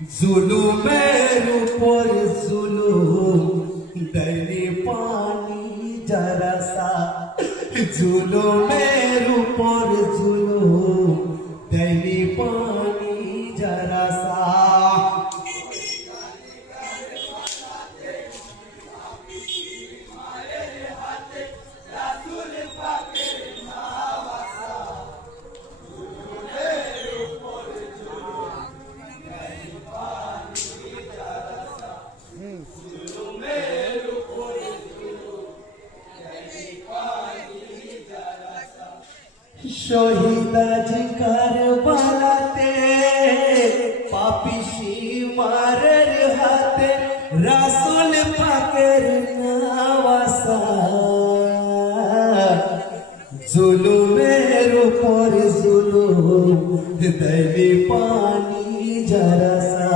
জুলুমের উপর জুলুম দেয়নি পানি জরাসা, জুলুমের উপর জুলুম দেয়নি পানি জরাসা। শহীদ আজ কারবালাতে পাপী সীমারের হাতে রাসূল পাকের নওয়াসা, জুলুমের উপর জুলুম দেয়নি পানি জরাসা,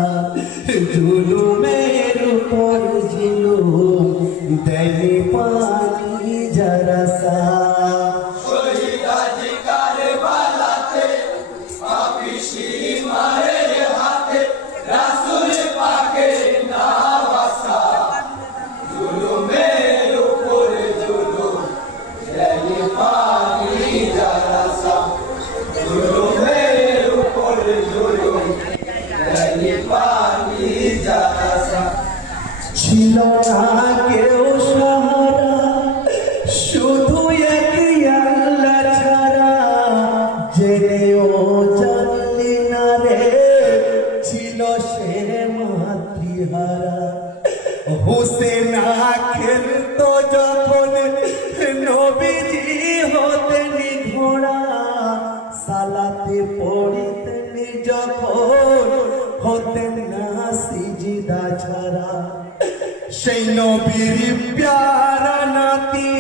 জুলুমের উপর জুলুম দেয়নি পানি জরাসা। ছিল না কেউ সাহারা, শুধু একই আল্লাহ ছাড়া, জেনেও জানলি না রে ছিল সে মাতৃহারা। হোসেন খেলতো যখন নবীজি হতেন ঘোড়া, সালাতে পড়িতেন যখন হতেন না সিজদা ছাড়া, সেই নবীর প্যারা নাতি